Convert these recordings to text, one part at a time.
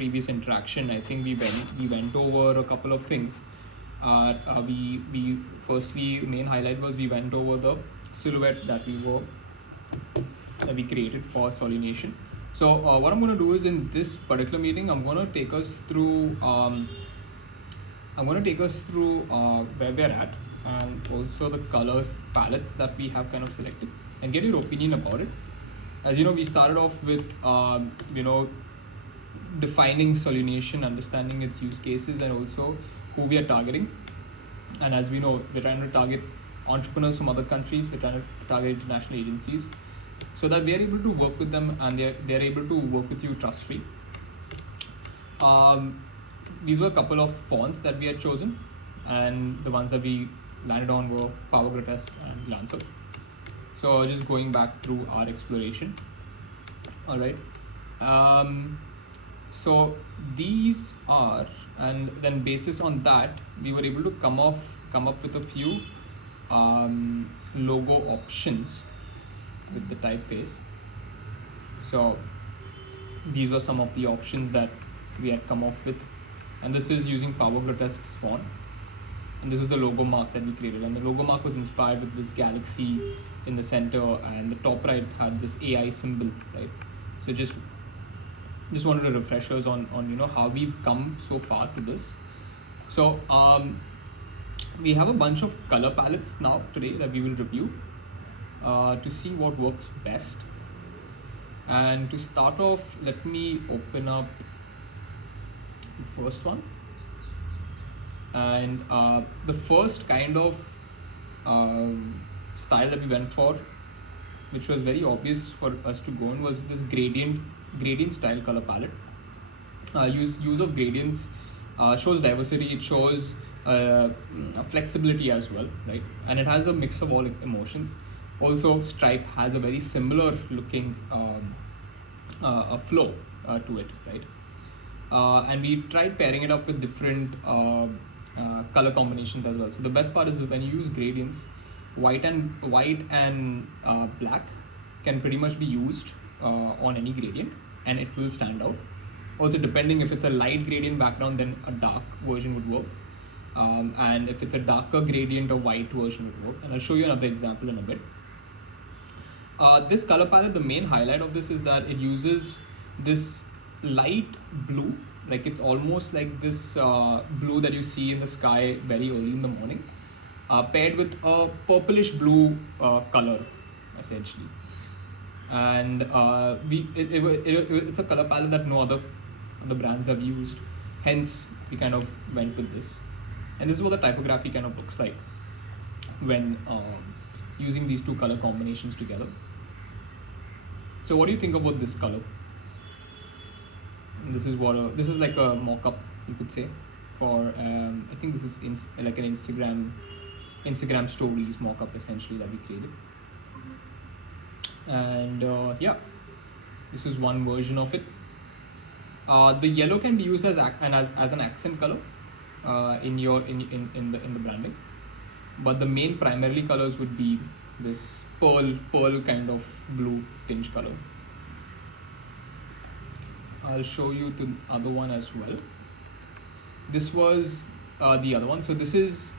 previous interaction, I think we went over a couple of things. We firstly, main highlight was we went over the silhouette that we created for Solination. So what I'm going to do is, in this particular meeting, I'm going to take us through where we're at, and also the colors palettes that we have kind of selected, and get your opinion about it. As you know, we started off with defining Solination, understanding its use cases, and also who we are targeting. And as we know, we're trying to target entrepreneurs from other countries, we're trying to target international agencies, so that we are able to work with them and they're able to work with you trust free. These were a couple of fonts that we had chosen, and the ones that we landed on were Power Grotesque and Lancer. So just going back through our exploration. All right. So these are, and then basis on that, we were able to come up with a few logo options with the typeface. So these were some of the options that we had come up with, and this is using Power Grotesque's font, and this is the logo mark that we created, and the logo mark was inspired with this galaxy in the center, and the top right had this AI symbol, right? So just wanted to refresh us on how we've come so far to this. So we have a bunch of color palettes now today that we will review to see what works best. And to start off, let me open up the first one. And the first kind of style that we went for, which was very obvious for us to go on, was this gradient style color palette. Use of gradients shows diversity, it shows flexibility as well, right? And it has a mix of all emotions. Also, Stripe has a very similar looking flow to it, right? And we tried pairing it up with different color combinations as well. So the best part is when you use gradients, white and black can pretty much be used on any gradient, and it will stand out. Also, depending if it's a light gradient background, then a dark version would work, and if it's a darker gradient, a white version would work. And I'll show you another example in a bit. This color palette, the main highlight of this is that it uses this light blue, like it's almost like this blue that you see in the sky very early in the morning, paired with a purplish blue color, essentially. And it's a color palette that no other brands have used, hence we kind of went with this. And this is what the typography kind of looks like when using these two color combinations together. So what do you think about this color? This is like a mock-up, you could say, for I think this is like an Instagram stories mock-up essentially that we created. And yeah, this is one version of it. The yellow can be used as an accent color in the branding, but the main primarily colors would be this pearl kind of blue tinge color. I'll show you the other one as well. This was the other one. So this is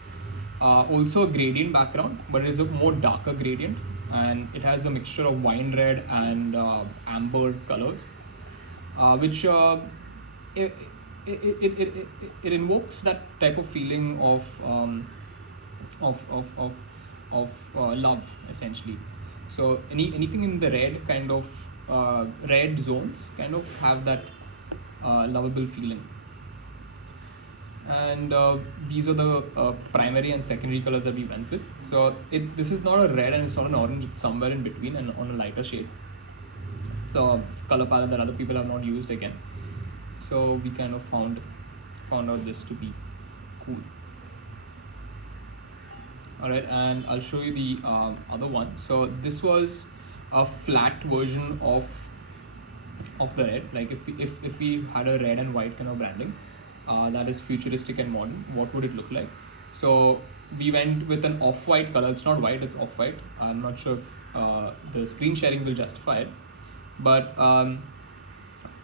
also a gradient background, but it is a more darker gradient, and it has a mixture of wine red and amber colors, which it invokes that type of feeling of love, essentially. So anything in the red kind of red zones kind of have that lovable feeling. And these are the primary and secondary colors that we went with. So this is not a red and it's not an orange, it's somewhere in between and on a lighter shade. So color palette that other people have not used again. So we kind of found out this to be cool. Alright, and I'll show you the other one. So this was a flat version of the red. Like if we had a red and white kind of branding that is futuristic and modern, what would it look like? So we went with an off-white color. It's not white, it's off-white. I'm not sure if the screen sharing will justify it, but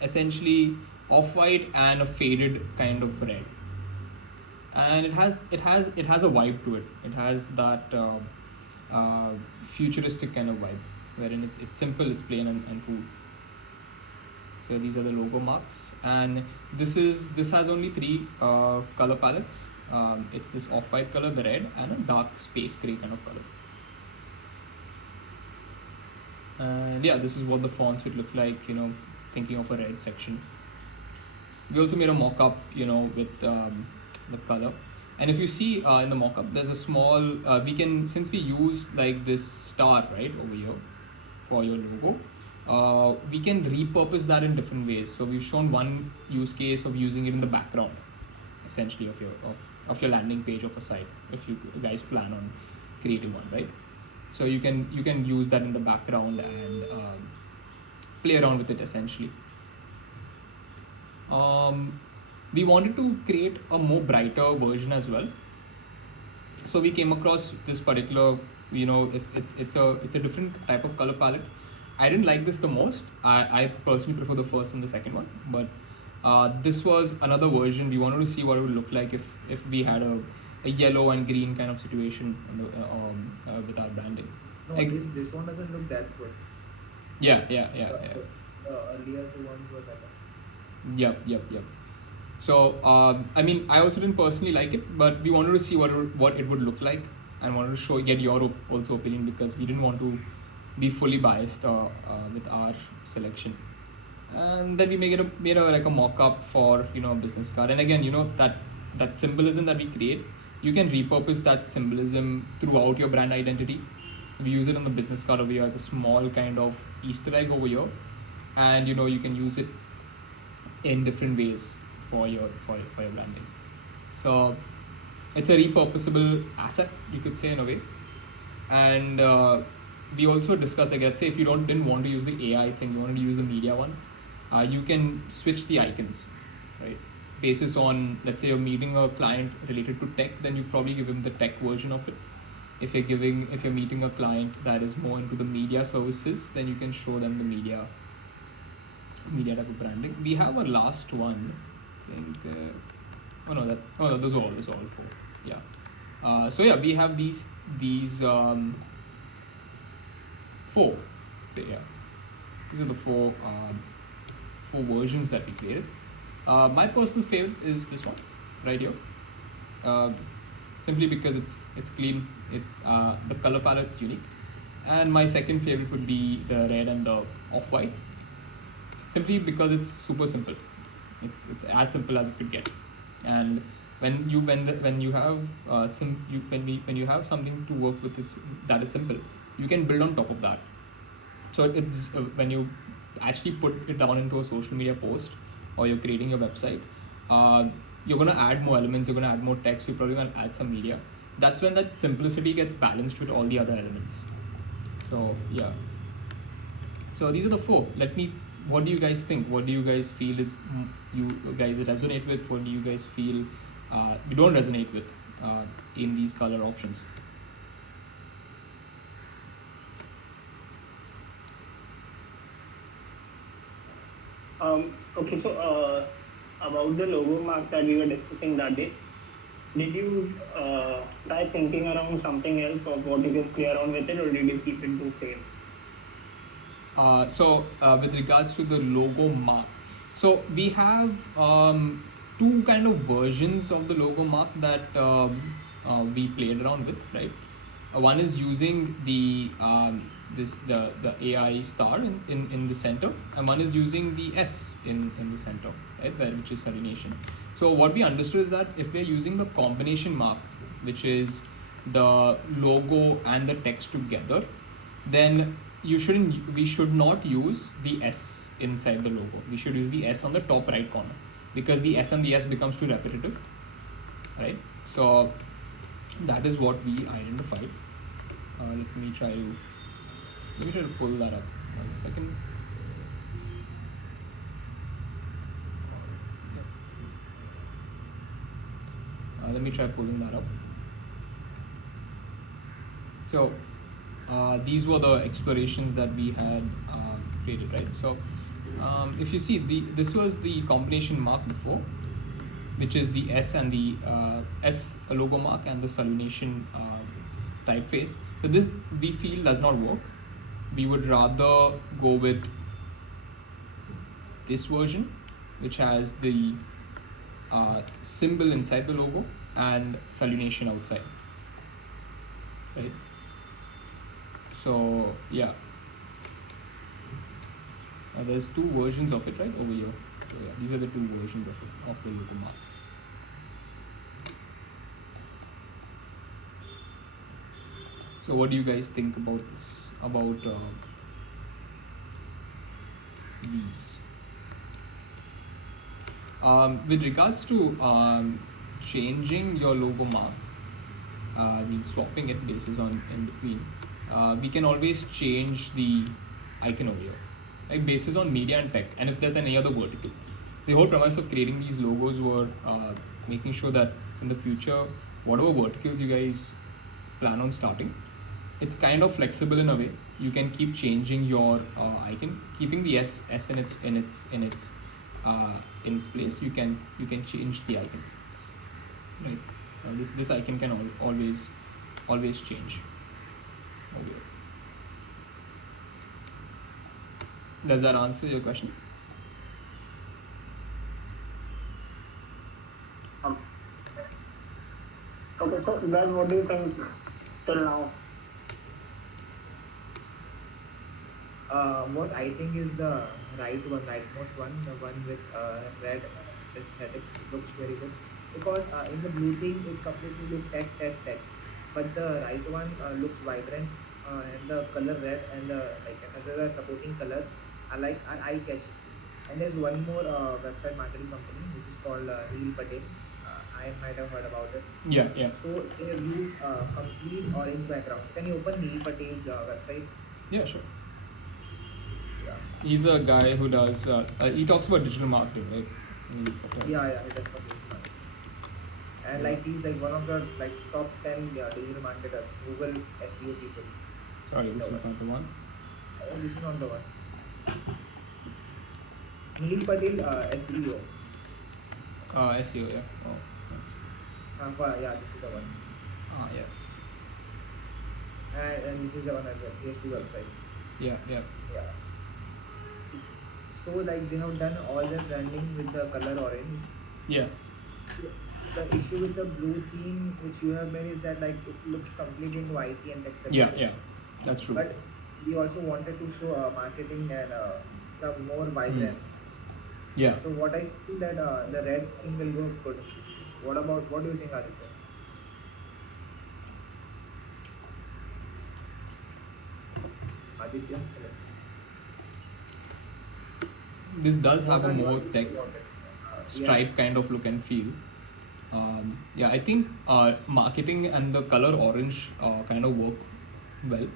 essentially off-white and a faded kind of red, and it has a vibe to it. It has that futuristic kind of vibe, wherein it's simple, it's plain and cool. So these are the logo marks, and this has only three color palettes. It's this off-white color, the red, and a dark space gray kind of color. And yeah, this is what the fonts would look like, thinking of a red section. We also made a mock-up, with the color. And if you see in the mock-up, there's a small, since we use like this star right over here for your logo, we can repurpose that in different ways. So we've shown one use case of using it in the background, essentially, of your landing page of a site, if you guys plan on creating one, right? So you can use that in the background and play around with it, essentially. We wanted to create a more brighter version as well. So we came across this particular, it's a different type of color palette. I didn't like this the most. I personally prefer the first and the second one, but this was another version. We wanted to see what it would look like if we had a yellow and green kind of situation with our branding. No, Like, this one doesn't look that good. yeah. The earlier two ones were better. Yep. So I also didn't personally like it, but we wanted to see what it would look like, and wanted to get your also opinion, because we didn't want to be fully biased with our selection. And then we made a mock-up for a business card. And again, that symbolism that we create, you can repurpose that symbolism throughout your brand identity. We use it on the business card over here as a small kind of Easter egg over here, and you can use it in different ways for your branding. So it's a repurposable asset, you could say, in a way. And we also discussed, like, let's say if you didn't want to use the AI thing, you wanted to use the media one, you can switch the icons, right? Basis on, let's say you're meeting a client related to tech, then you probably give him the tech version of it. If you're meeting a client that is more into the media services, then you can show them the media type of branding. We have a last one, I think. Those are all four. Yeah. So yeah, we have these four. So yeah, these are the four versions that we created. My personal favorite is this one right here, simply because it's clean, it's the color palette's unique. And my second favorite would be the red and the off-white, simply because it's super simple. It's as simple as it could get. And when you have something to work with that is simple, you can build on top of that. So it's when you actually put it down into a social media post, or you're creating your website, you're going to add more elements, you're going to add more text, you're probably going to add some media. That's when that simplicity gets balanced with all the other elements. So yeah, so these are the four. What do you guys think? What do you guys feel is you guys resonate with? What do you guys feel you don't resonate with in these color options? Okay, so about the logo mark that we were discussing that day, did you try thinking around something else of what you can play around with it, or did you keep it the same? So with regards to the logo mark, so we have two kind of versions of the logo mark that we played around with, right? One is using the AI star in the center, and one is using the S in the center, right, which is Salination. So what we understood is that if we're using the combination mark, which is the logo and the text together, then we should not use the S inside the logo. We should use the S on the top right corner, because the S and the S becomes too repetitive, right? So that is what we identified. Let me try to pull that up. 1 second. Let me try pulling that up. So these were the explorations that we had created, right? So If you see, this was the combination mark before, which is the S and the S logo mark and the salutation typeface. But this we feel does not work. We would rather go with this version, which has the symbol inside the logo and salutation outside. Right. So yeah. There's two versions of it, right, over here. So yeah, these are the two versions of it, of the logo mark. So what do you guys think about this? About these? With regards to changing your logo mark, I mean swapping it bases on in between, we can always change the icon over here, like bases on media and tech, and if there's any other vertical. The whole premise of creating these logos were making sure that in the future, whatever verticals you guys plan on starting, it's kind of flexible in a way. You can keep changing your icon, keeping the S in its place. You can change the icon, right? This icon can always change. Okay. Does that answer your question? Okay, so guys, what do you think till now? What I think is the rightmost one, the one with red aesthetics looks very good because in the blue thing it completely looks tech, but the right one looks vibrant and the color red and the like other supporting colors are eye catching. And there's one more website marketing company which is called Real Patel. I might have heard about it. Yeah. So they use complete orange backgrounds. Can you open Neil Patel's website? Yeah, sure. Yeah. He's a guy who does. He talks about digital marketing, right? Yeah, it is for digital marketing. And like he's like one of the like top 10 digital marketers, Google SEO people. Sorry, this is not the one. Oh, this is not the one. Neil Patel SEO. SEO, yeah. Oh, thanks. Yeah, this is the one. Yeah. And this is the one as well. He has two websites. Yeah. Yeah. So like they have done all their branding with the color orange. Yeah. So, the issue with the blue theme which you have made is that like it looks completely into IT and tech services. Yeah. That's true. But we also wanted to show marketing and some more vibrance. Yeah. So what I feel that the red theme will go good. What do you think, Aditya? Aditya, hello. This does have a What are more your tech views on it? stripe kind of look and feel. Yeah, I think marketing and the color orange kind of work well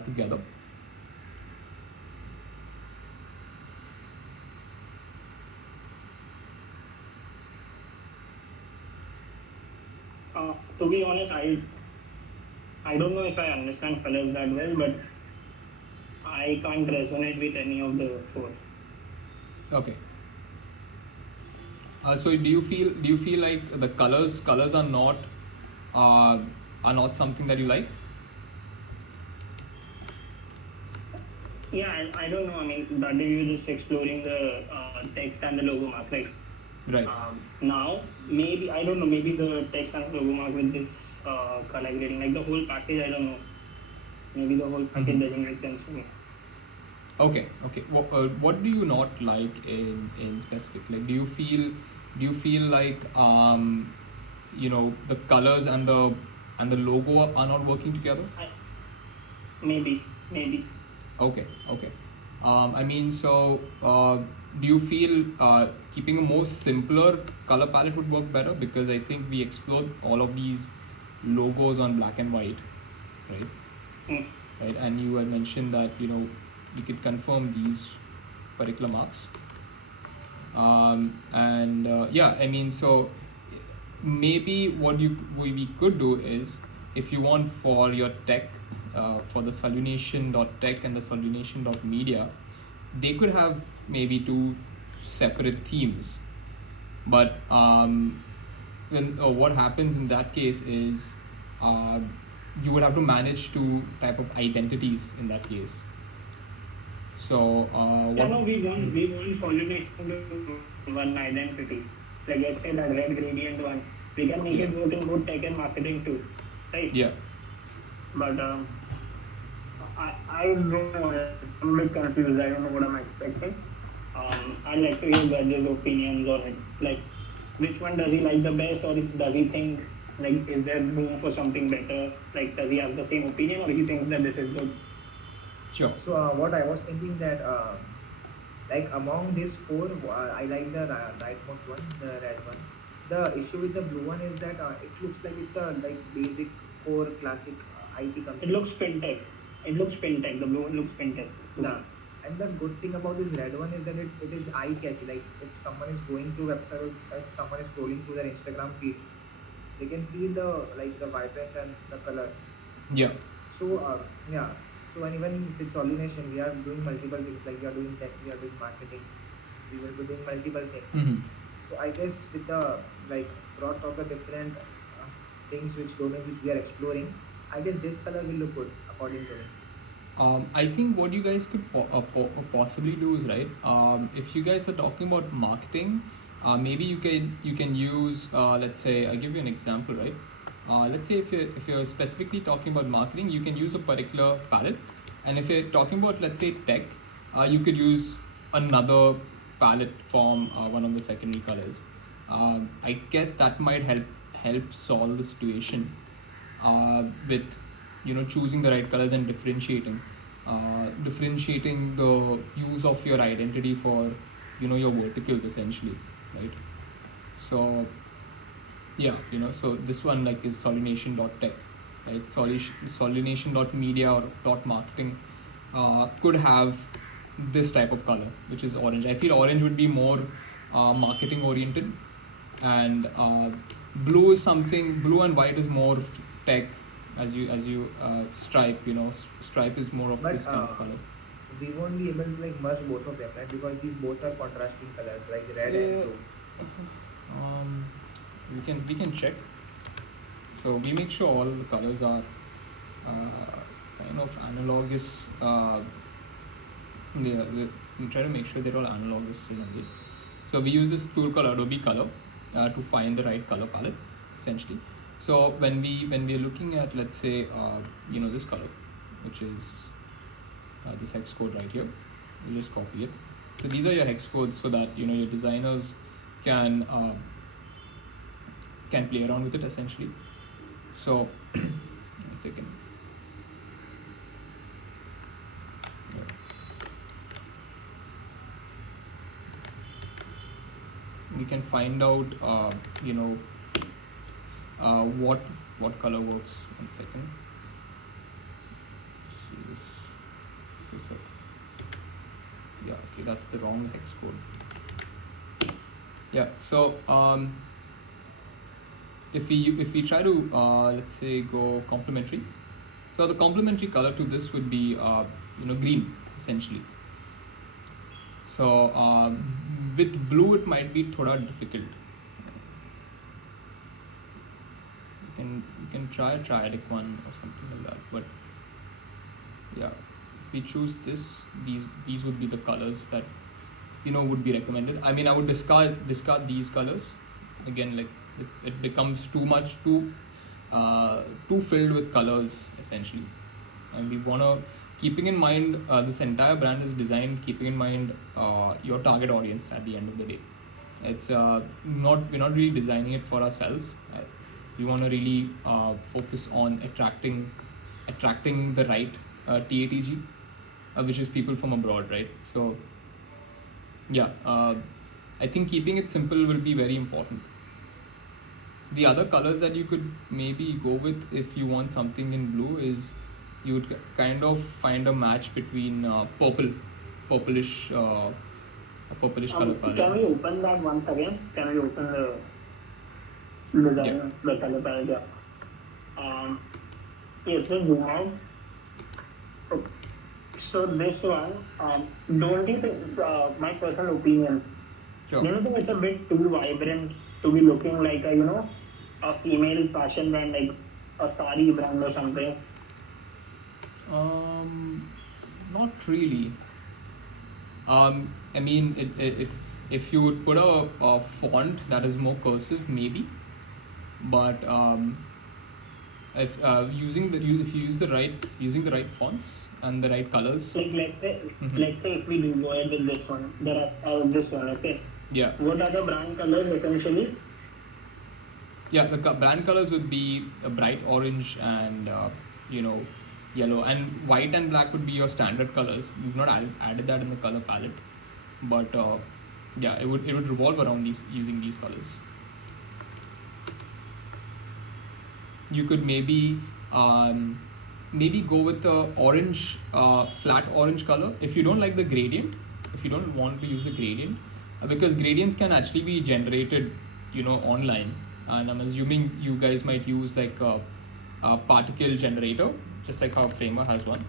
together. To be honest, I don't know if I understand colors that well, but I can't resonate with any of the four. Okay. So do you feel like the colors are not something that you like? Yeah, I don't know. I mean, that day we were just exploring the text and the logo mark. Like Right. now, maybe I don't know. Maybe the text and logo mark with this color grading, like the whole package. I don't know. Maybe the whole package doesn't make sense to me. Okay. What do you not like in specific? Like, do you feel like the colors and the logo are not working together? Maybe. Okay. I mean, so do you feel keeping a more simpler color palette would work better? Because I think we explored all of these logos on black and white, right? Right, and you had mentioned that you could confirm these particular marks. Yeah, I mean, so maybe what we could do is, if you want for your tech, for the salutation.tech and the salutation.media, they could have maybe two separate themes. But what happens in that case is uh, you would have to manage two type of identities in that case. So Yeah, what? no, we want solidation to one identity. Like let's say that red gradient one, we can make Yeah. it work in both tech and marketing too, right? Yeah. But I don't know. I'm a bit confused. I don't know what I'm expecting. I'd like to hear Gaj's opinions on it. Like, which one does he like the best, or does he think like is there room for something better? Like, does he have the same opinion, or he thinks that this is good? Sure. So what I was thinking that like among these four, I like the rightmost one, the red one. The issue with the blue one is that it looks like it's a like basic core classic IT It company. looks fintech. It looks fintech. The blue one looks fintech. Yeah. And the good thing about this red one is that it is eye catchy. Like if someone is going through website, someone is scrolling through their Instagram feed, they can feel the like the vibrance and the color. Yeah. So yeah. So and even with Solination, we are doing multiple things. Like we are doing tech, we are doing marketing, we will be doing multiple things. Mhm. So I guess with the like broad talk of different things which domains which we are exploring, I guess this color will look good according to me. I think what you guys could possibly do is right. If you guys are talking about marketing, maybe you can use let's say I'll give you an example, right? Let's say if you're specifically talking about marketing, you can use a particular palette, and if you're talking about let's say tech, you could use another palette from one of the secondary colors. I guess that might help solve the situation with choosing the right colors and differentiating the use of your identity for your verticals essentially, right? So yeah, so this one like is solination.tech, right? Solination.media or .marketing could have this type of color, which is orange. I feel orange would be more marketing oriented, and blue and white is more tech, as you stripe. Stripe is more of But this kind of color. we won't be able to like merge both of them, right? Because these both are contrasting colors, like red and blue. um, we can check. So we make sure all of the colors are kind of analogous. We try to make sure they're all analogous in a way. So we use this tool called Adobe Color to find the right color palette, essentially. So when we're looking at, let's say, this color, which is this hex code right here, you just copy it. So these are your hex codes, so that your designers can play around with it essentially. So 1 second. We can find out what color works. 1 second. See this. Is this yeah, okay, that's the wrong hex code. Yeah, so if we try to let's say go complementary, so the complementary color to this would be green essentially. So with blue it might be thoda difficult. You can try a triadic one or something like that, but yeah, if we choose this, these would be the colors that would be recommended. I mean, I would discard these colors again. Like it becomes too filled with colors essentially, and we wanna, keeping in mind this entire brand is designed keeping in mind your target audience at the end of the day. It's we're not really designing it for ourselves. We want to really focus on attracting the right TATG, which is people from abroad, right? So yeah, I think keeping it simple will be very important. The other colors that you could maybe go with if you want something in blue is you would kind of find a match between purplish a purplish color palette. Can we open that once again? Can we open the design, the color palette? Yeah. Yes, so zoom out. So this one, don't you think, my personal opinion, Sure. don't you think it's a bit too vibrant to be looking like a, a female fashion brand, like a sari brand or something? Not really. I mean, if you would put a font that is more cursive, maybe, but if if you use the right using the right fonts and the right colors, Like Mhm. let's say if we do go ahead with this one, there are this one, okay. yeah, What are the brand colors essentially? yeah, the brand colors would be a bright orange and you know yellow, and white and black would be your standard colors. We've not added that in the color palette, but yeah, it would revolve around these using these colors. You could maybe go with the orange, flat orange color if you don't like the gradient, if you don't want to use the gradient, because gradients can actually be generated online, and I'm assuming you guys might use like a particle generator, just like how Framer has one.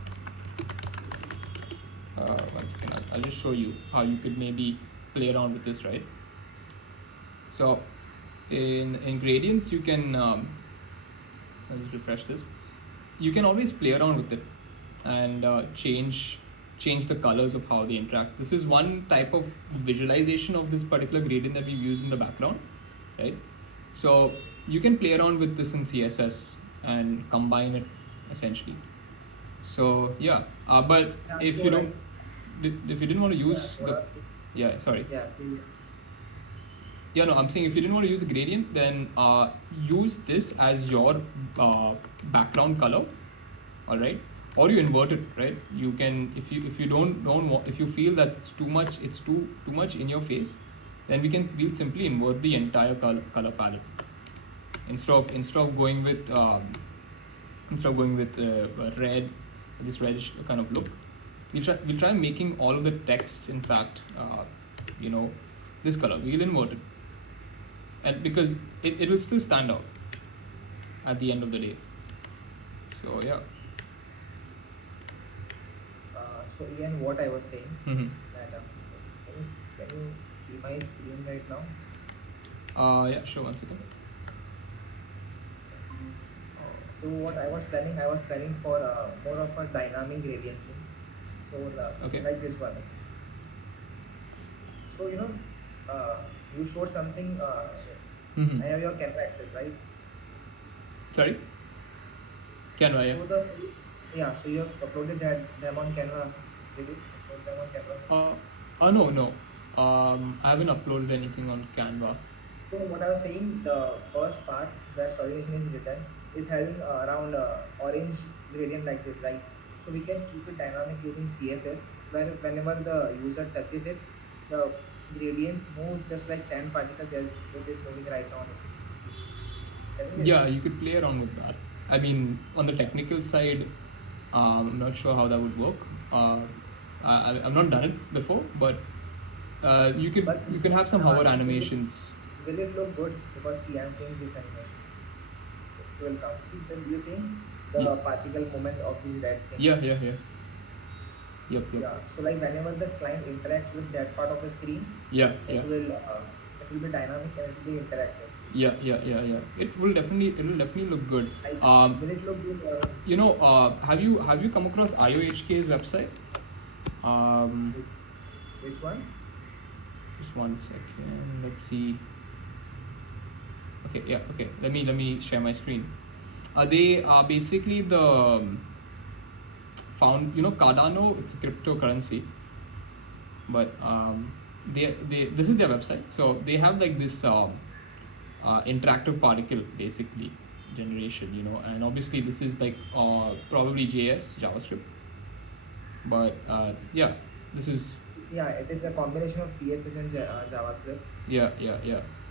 One second, I'll just show you how you could maybe play around with this, right? So in gradients you can I'll just refresh this. You can always play around with it and change the colors of how they interact. This is one type of visualization of this particular gradient that we've used in the background, right? So you can play around with this in CSS and combine it essentially. So yeah, but Yeah, if so you like, don't, if you didn't want to yeah, use what I the, was saying, yeah, sorry. yeah, see, Yeah, no, I'm saying if you didn't want to use a gradient, then use this as your background color, all right? Or you invert it, right? You can, if you don't want, if you feel that it's too much in your face, then we'll simply invert the entire color palette instead of going with red, this reddish kind of look. We'll try making all of the texts, in fact, you know, this color. We'll invert it, and because it will still stand out at the end of the day. So yeah. so Ian, what I was saying, Mm-hmm. that can you see my screen right now? Yeah, sure. One second. So what I was planning for more of a dynamic gradient thing. So Okay. like this one. So you showed something. Mm-hmm. I have your Canva access, right? Sorry. Canva, yeah. So so you have uploaded them on Canva. Did you upload them on Canva? No. I haven't uploaded anything on Canva. So what I was saying, the first part where solution is written is having around orange gradient like this, like, so we can keep it dynamic using CSS, where whenever the user touches it, the gradient moves just like sand particles as it is moving right now on the screen. See, I think it's- Yeah, you could play around with that. I mean, on the technical side, I'm not sure how that would work. I've not done it before, but But you can have some I'm hover asking, animations. will it look good? Because see, I'm seeing this animation. It will count. See, you're seeing the Ye- particle movement of this red thing. Yeah. Yep. Yeah. So like whenever the client interacts with that part of the screen, Yeah. it will be dynamic and it will be interactive. Yeah. It will definitely look good. Like, Um, will it look good? have you come across IOHK's website? Which, which one? Just one second. Let's see. Okay, yeah, okay. Let me share my screen. They are basically the Cardano. It's a cryptocurrency, but they this is their website. So they have like this interactive particle basically generation, and obviously this is like probably JavaScript, but yeah, this is Yeah, it is a combination of CSS and JavaScript. yeah.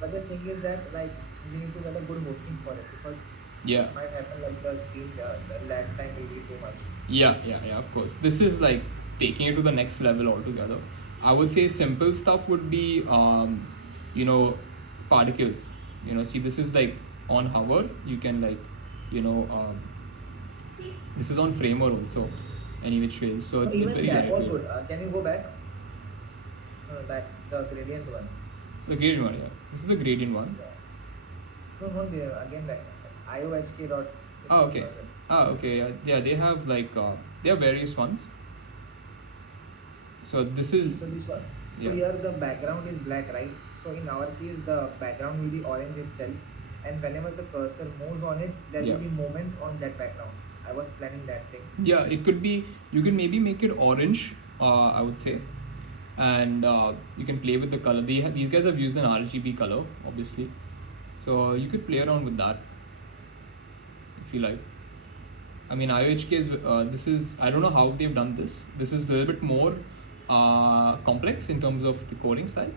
But the thing is that like we need to get a good hosting for it, because Yeah. it might happen like the screen, the lag time will be too much. Yeah, of course. This is like taking it to the next level altogether. I would say simple stuff would be, particles. See, this is like on hover. You can like, this is on Framer also. any which way. So No, it's even very that was lightweight. good. Can you go back? That the gradient one. The gradient one, yeah. This is the gradient one. Yeah. No, not there. Again, that IOHK dot. Oh, okay. Okay. Yeah, yeah. They have like they have various ones. So this is So this one. So yeah. here the background is black, right? So in our case, the background will be orange itself, and whenever the cursor moves on it, there Yeah. will be movement on that background. I was planning that thing. Yeah, it could be. You can maybe make it orange. I would say, and you can play with the color. These guys have used an RGB color, obviously, so you could play around with that if you like. I mean, IOHK is this is I don't know how they've done this. This is a little bit more complex in terms of the coding style.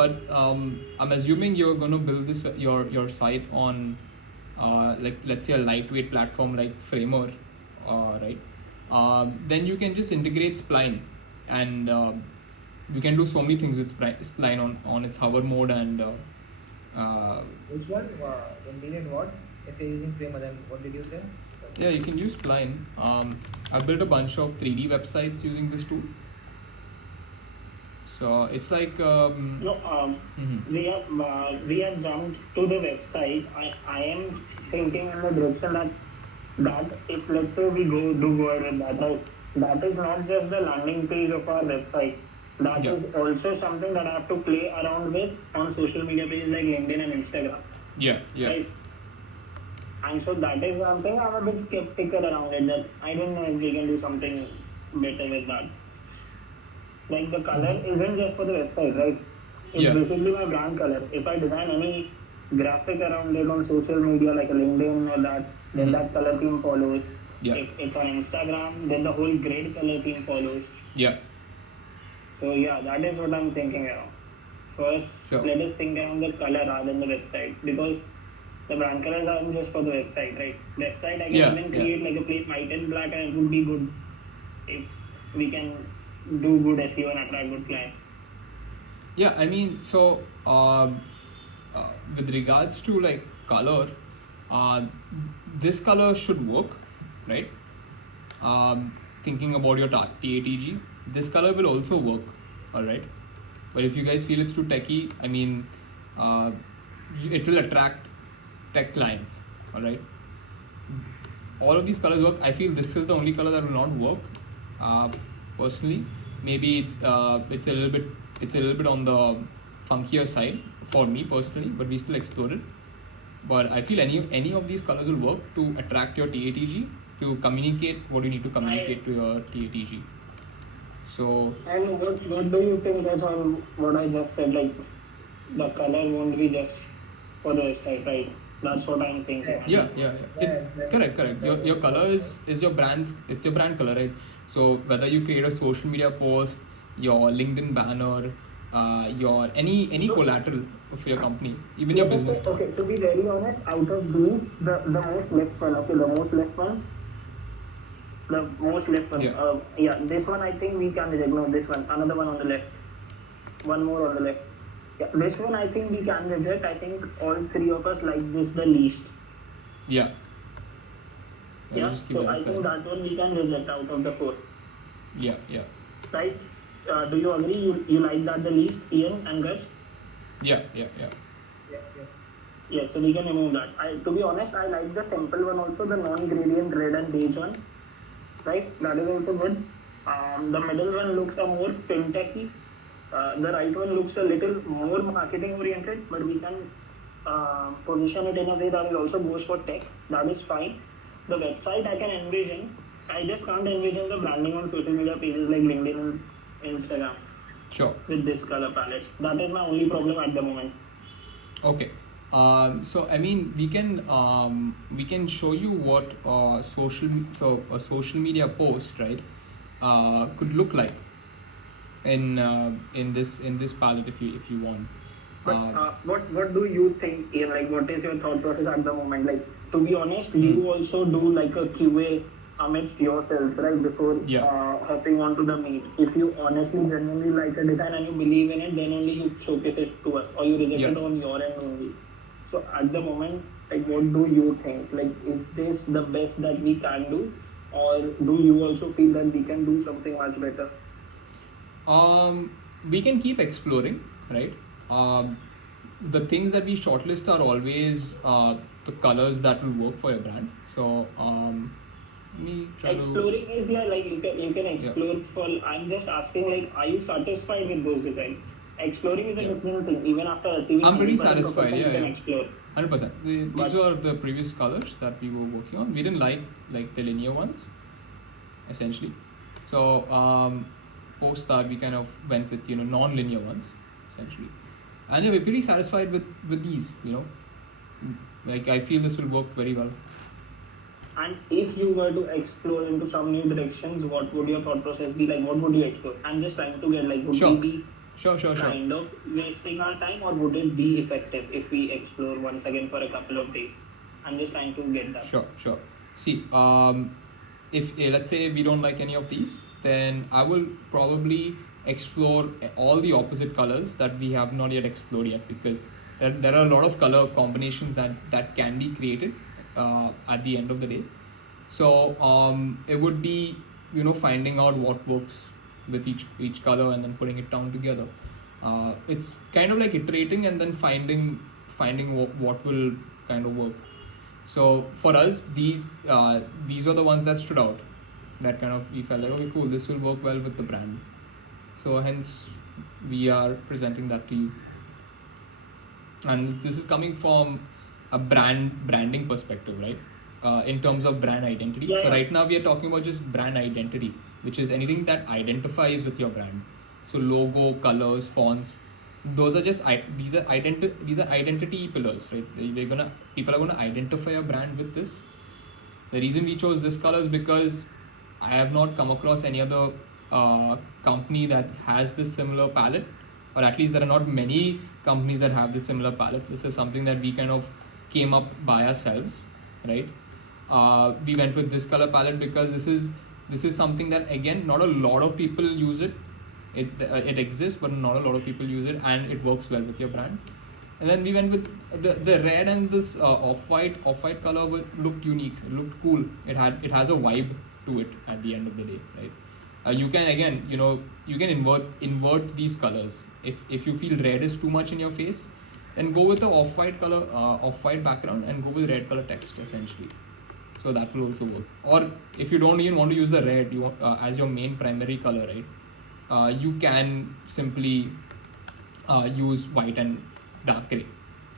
But I'm assuming you're going to build this your site on like let's say a lightweight platform like Framer, right? Then you can just integrate Spline, and you can do so many things with Spline on its hover mode and Which one? Integrate what? If you're using Framer, then what did you say? yeah, you can use Spline. I've built a bunch of 3D websites using this tool. So it's like No, we have jumped to the website. I am thinking in the direction that if let's say we go ahead with that, right, that is not just the landing page of our website. That Yeah. is also something that I have to play around with on social media pages like LinkedIn and Instagram. yeah. Right? And so that is something I'm a bit skeptical around it, that I don't know if we can do something better with that. Like the color isn't just for the website, right? It's Yeah. basically my brand color. If I design any graphic around it on social media like a LinkedIn or that, then that color theme follows. Yeah. If it's on Instagram, then the whole grid color theme follows. Yeah. So yeah, that is what I'm thinking around. First, Sure. let us think around the color rather than the website, because the brand colors aren't just for the website, right? Website I can Yeah, even yeah. create like a plain white and black, and it would be good if we can do good SEO and attract good clients. Yeah, I mean, so with regards to like color, this color should work, right? Thinking about your TATG, this color will also work, all right. But if you guys feel it's too techy, I mean, it will attract tech clients, all right. All of these colors work. I feel this is the only color that will not work. Personally, maybe it's a little bit on the funkier side for me personally, but we still explore it. But I feel any of these colors will work to attract your TATG, to communicate what you need to communicate to your TATG. So And what do you think that on what I just said, like the color won't be just for the website, right? That's what I'm thinking. yeah. Yeah, It's exactly. correct. Your color is your brand's, it's your brand color, right? So whether you create a social media post, your LinkedIn banner, your any So- collateral of your company, even your business card. Okay, to be very honest, out of these, the most left one, okay, the most left one, Yeah. this one I think we can reject. No, this one, another one on the left, one more on the left. Yeah, this one I think we can reject. I think all three of us like this the least. Yeah. Yeah, Just keep so that I aside. think that one we can reject out of the four, Yeah. right? Do you agree? You like that the least, Ian and Gus? Yeah. Yes. Yes, so we can remove that. To be honest, I like the simple one also, the non-gradient red and beige one, right? That is also good. The middle one looks a more fintechy. The right one looks a little more marketing oriented, but we can position it in a way that it also goes for tech. That is fine. The website I can envision. I just can't envision the branding on social media pages like LinkedIn and Instagram Sure. with this color palette. That is my only problem at the moment. Okay. So I mean, we can show you what a social media post, right, could look like in this palette if you want. But what do you think, Ian? Like, what is your thought process at the moment? Like, to be honest, you also do like a QA amidst yourselves, right? Before Yeah. hopping onto the meet. If you honestly, genuinely like a design and you believe in it, then only you showcase it to us, or you reject Yeah. it on your end only. So at the moment, like, what do you think? Like, is this the best that we can do, or do you also feel that they can do something much better? We can keep exploring, right? The things that we shortlist are always the colors that will work for your brand. So let me try to. Exploring is, yeah, like you can Yeah. explore for. I'm just asking, like, are you satisfied with those designs? Exploring is a Yeah. different thing. Even after achieving I'm pretty 100% satisfied. perfection, you Yeah, can yeah. explore. 100%. These But were the previous colors that we were working on. We didn't like the linear ones, essentially. So post that we kind of went with non-linear ones, essentially. And yeah, we're pretty satisfied with these. Like I feel this will work very well. and if you were to explore into some new directions, what would your thought process be like? What would you explore? I'm just trying to get, like, would we Sure, be sure. kind of wasting our time, or would it be effective if we explore once again for a couple of days? I'm just trying to get that. Sure. See, if let's say we don't like any of these, then I will probably explore all the opposite colors that we have not yet explored yet, because there are a lot of color combinations that can be created at the end of the day. So it would be finding out what works with each color and then putting it down together. It's kind of like iterating and then finding what will kind of work. So for us, these were the ones that stood out. That kind of we felt like, okay, cool, this will work well with the brand. So hence, we are presenting that to you. And this is coming from a branding perspective, right? In terms of brand identity. Yeah, So yeah. right now we are talking about just brand identity, which is anything that identifies with your brand. So logo, colors, fonts, those are just these are identity pillars, right? People are gonna identify a brand with this. The reason we chose this color is because I have not come across any other company that has this similar palette, or at least there are not many companies that have this similar palette. This is something that we kind of came up by ourselves, right? We went with this color palette because this is something that, again, not a lot of people use it. It exists, but not a lot of people use it, and it works well with your brand. And then we went with the red, and this off-white color looked unique. It looked cool. It has a vibe to it at the end of the day, right? You can, again, you can invert these colors. If you feel red is too much in your face, then go with the off-white color, off-white background, and go with red color text, essentially. So that will also work. Or if you don't even want to use the red, you want, as your main primary color, right? You can simply use white and dark gray,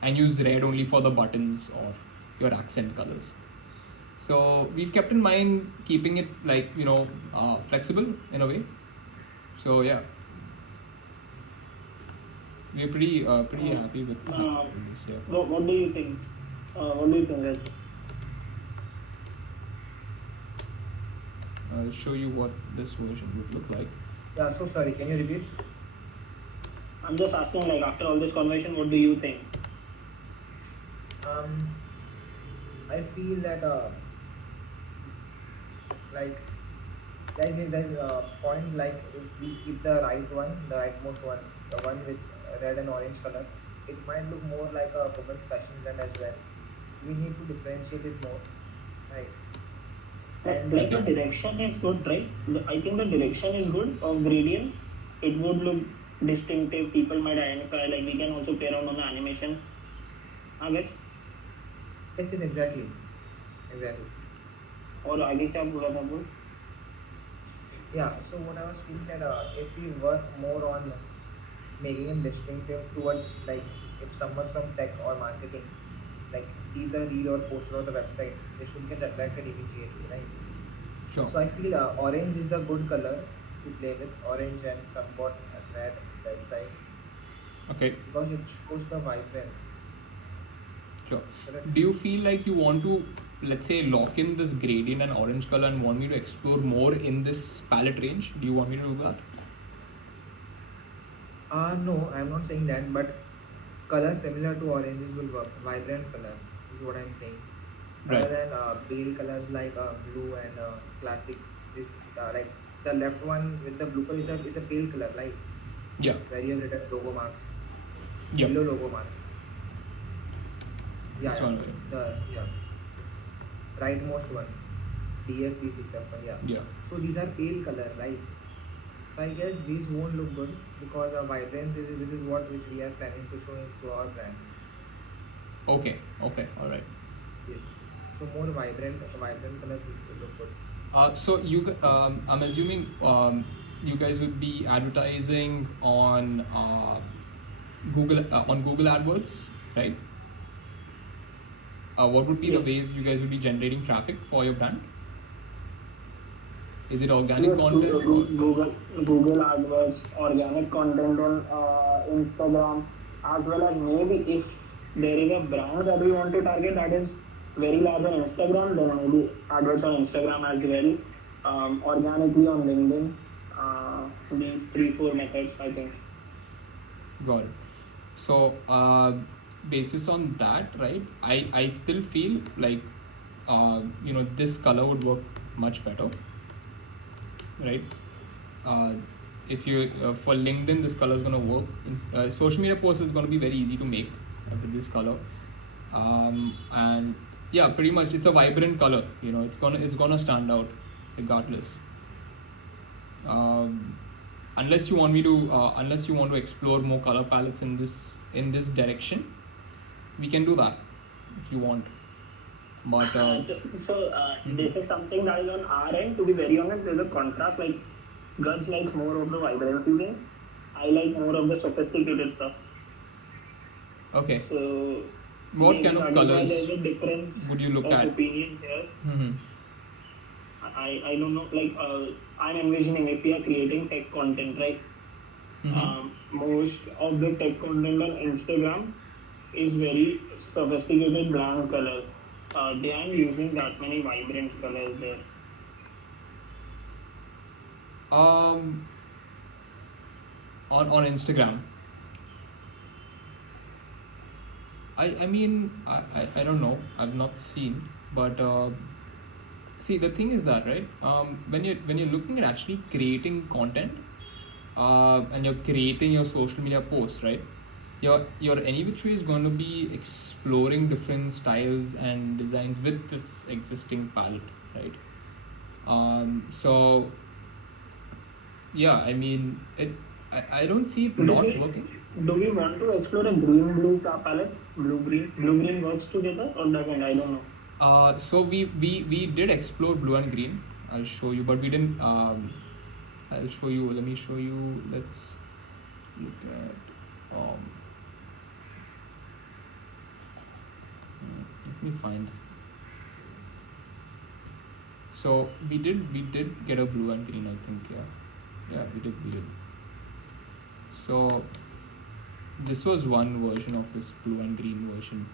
and use red only for the buttons or your accent colors. So we've kept in mind keeping it like flexible in a way. So yeah, we're pretty happy with this. Yeah. What do you think? What do you think, Raj? I'll show you what this version would look like. Yeah, so sorry, can you repeat? I'm just asking, like, after all this conversation, what do you think? I feel that like there's a point, like if we keep the rightmost one, the one with red and orange color, it might look more like a women's fashion brand as well. So we need to differentiate it more, right? And Like, the direction is good, right? I think the direction is good of gradients. It would look distinctive. People might identify. Like, we can also play around on the animations. आगे yes, exactly. और आगे क्या बोला था वो? Yeah, so what I was feeling that if we work more on making it distinctive towards, like, if someone's from tech or marketing, like, see the reel or poster on the website, they should get attracted immediately, right? Sure. So I feel orange is the good color to play with, orange and somewhat red side, Okay. because it shows the vibrance. Sure. Correct? Do you feel like you want to, let's say, lock in this gradient and orange color and want me to explore more in this palette range? Do you want me to do that? No, I'm not saying that, but colors similar to oranges will work. Vibrant color is what I'm saying. Right. Rather than pale colors like blue and classic. This like the left one with the blue color is a pale color, like Yeah. where you have written logo marks, Yeah. yellow logo mark. This one. It's rightmost one. DFD6F1, yeah. Yeah. So these are pale color, right? So I guess these won't look good because our vibrance is this is what which we are planning to show into our brand. Okay. Okay. All right. Yes. So more vibrant color will look good. So I'm assuming you guys would be advertising on Google AdWords, right? What would be the Yes. ways you guys would be generating traffic for your brand? Is it organic Yes, content or? Google AdWords, organic content on Instagram, as well as maybe if there is a brand that we want to target that is very large on Instagram, then maybe AdWords on Instagram as well, organically on LinkedIn. These 3-4 methods, I think. Got it. So, basis on that, right? I still feel like this color would work much better, right? If you for LinkedIn, this color is gonna work. Social media posts is gonna be very easy to make with this color, and yeah, pretty much it's a vibrant color. It's gonna stand out regardless. Unless you want to explore more color palettes in this direction, we can do that if you want. But This is something that is on our end. To be very honest, there's a contrast. Like Guns likes more of the vibrancy way. I like more of the sophisticated stuff. okay, So what maybe kind of that is why colors there's a difference would you look of at? opinion here. Mm-hmm. I don't know. Like I'm envisioning if we are creating tech content, right? Mm-hmm. Most of the tech content on Instagram is very sophisticated blank colors. They aren't using that many vibrant colors there. On Instagram, I mean I don't know. I've not seen, but see, the thing is that, right, when you're looking at actually creating content, and you're creating your social media posts, right, your any which way is going to be exploring different styles and designs with this existing palette, right? So yeah, I mean I don't see it Do not we, working. do we want to explore a green-blue palette? Blue-green works together or doesn't? I don't know. So we did explore blue and green. I'll show you, but we didn't. I'll show you. Let me show you. Let's look at. Let me find. So we did get a blue and green. I think, yeah, we did. So this was one version of this blue and green version.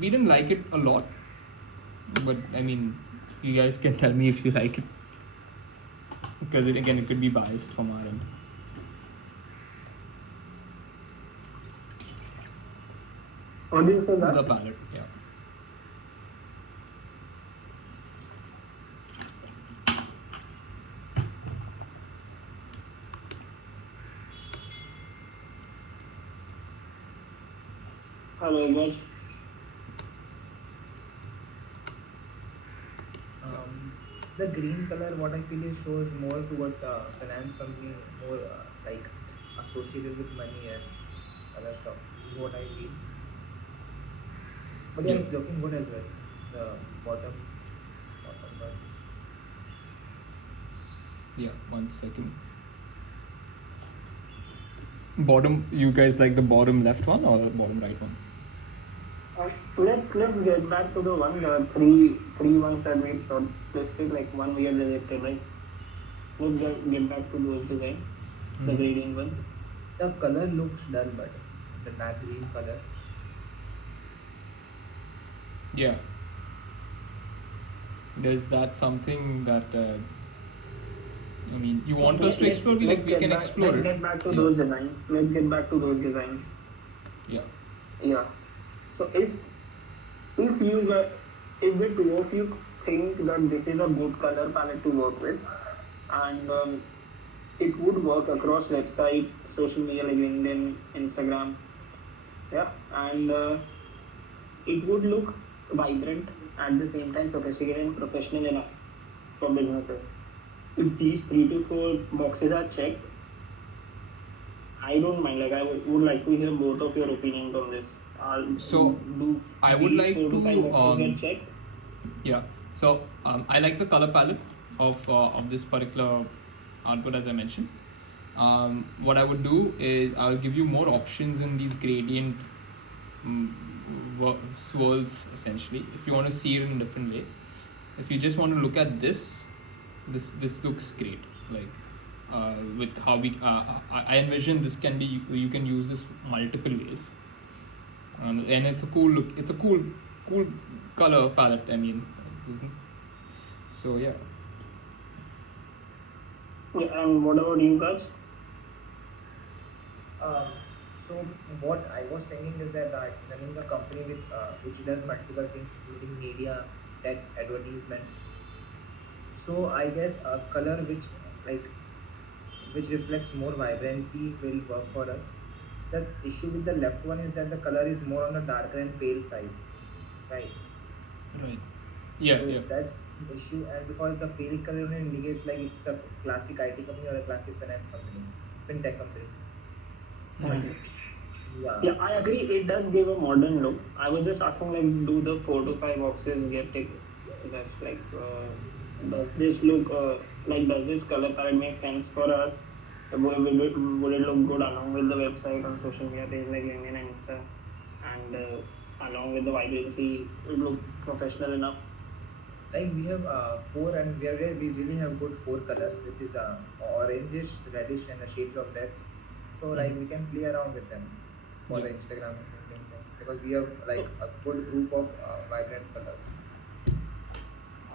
We didn't like it a lot, but I mean, you guys can tell me if you like it, because it could be biased from our end. What do you say The that? palette, yeah. Hello, guys. The green color, what I feel is shows more towards finance company, more like associated with money and other stuff. This is what I feel. But yeah, Yeah. it's looking good as well. The bottom one. Yeah, 1 second. Bottom, you guys like the bottom left one or the bottom right one? Let's get back to the one, the three ones that we listed, like one we had rejected, right? Let's get back to those design, the Mhm. gradient ones. The color looks dull, but the dark green color. Yeah. There's that something that I mean, you want us to explore? We can explore Let's it. get back to Yeah. those designs. Let's get back to those designs. Yeah. Yeah. So if the two of you think that this is a good color palette to work with, and it would work across websites, social media like LinkedIn, Instagram, yeah, and it would look vibrant, at the same time sophisticated and professional enough for businesses. If these 3 to 4 boxes are checked, I don't mind. Like I would like to hear both of your opinions on this. So Do I would these like 4 to 5 boxes get to checked? yeah. So I like the color palette of this particular output, as I mentioned. What I would do is I'll give you more options in these gradient swirls essentially. If you want to see it in a different way, if you just want to look at this looks great. Like with how I envision this can be, you can use this multiple ways, and it's a cool look. It's a cool color palette. I mean, isn't- so yeah. Yeah, and what about you guys? Um, so what I was saying is that running a company which does multiple things, including media, tech, advertisement. So I guess a color like which reflects more vibrancy will work for us. The issue with the left one is that the color is more on the darker and pale side, right? Right. Yeah. So Yeah. that's the issue, and because the pale color indicates like it's a classic IT company or a classic finance company, fintech company. Okay. Yeah. Yeah, I agree. It does give a modern look. I was just asking, like, do the 4 to 5 boxes get it? That's like, does this look like, does this color palette make sense for us? Would it look good along with the website on social media page like LinkedIn and Insta? And along with the vibrancy, it look professional enough. Like we have four, and we really have good four colors, which is orangish, reddish, and shades of reds. So like we can play around with them for the Yeah. Instagram and LinkedIn thing, because we have like a good group of vibrant colors.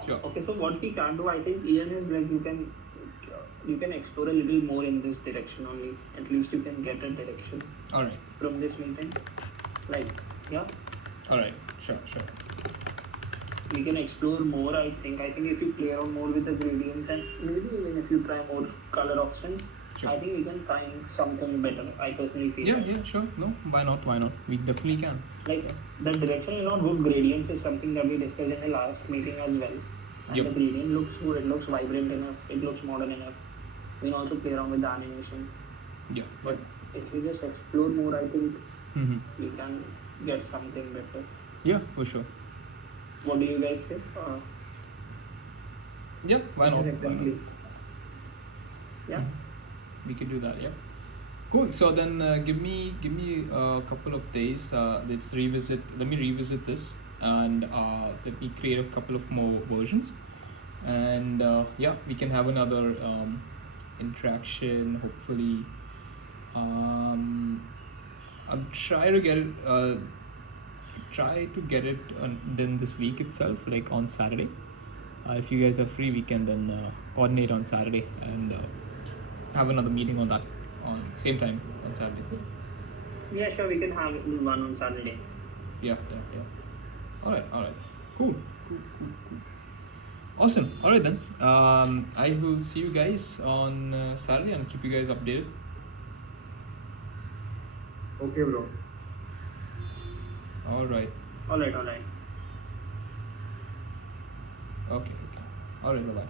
Sure. Okay, so what we can do, I think, Ian, is like you can explore a little more in this direction only. At least you can get a direction All right. from this meeting. Like, yeah, All right. Sure. we can explore more. I think if you play around more with the gradients and maybe even if you try more color options, Sure. I think we can find something better. I personally feel Yeah. that. Yeah. Sure. No. Why not? Why not? We definitely can. Like the direction is not good. Gradients is something that we discussed in the last meeting as well. And Yep. the gradient looks good. It looks vibrant enough. It looks modern enough. We can also play around with the animations. Yeah. But if we just explore more, I think Mm-hmm. we can get something better. Yeah. For sure. What do you guys think? Yeah. Why This not? is Why exactly. not? Yeah. We could do that. Yeah. Cool. So then, give me a couple of days. Let's revisit. Let me revisit this, and let me create a couple of more versions, and yeah, we can have another interaction. Hopefully, I'll try to get it. Done this week itself, like on Saturday. If you guys are free, we can then coordinate on Saturday and have another meeting on that on same time on Saturday. Yeah, sure. We can have one on Saturday. Yeah. All right. Cool. Awesome. All right then. I will see you guys on Saturday and keep you guys updated. Okay, bro. All right. All right. Okay. All right. Bye bye.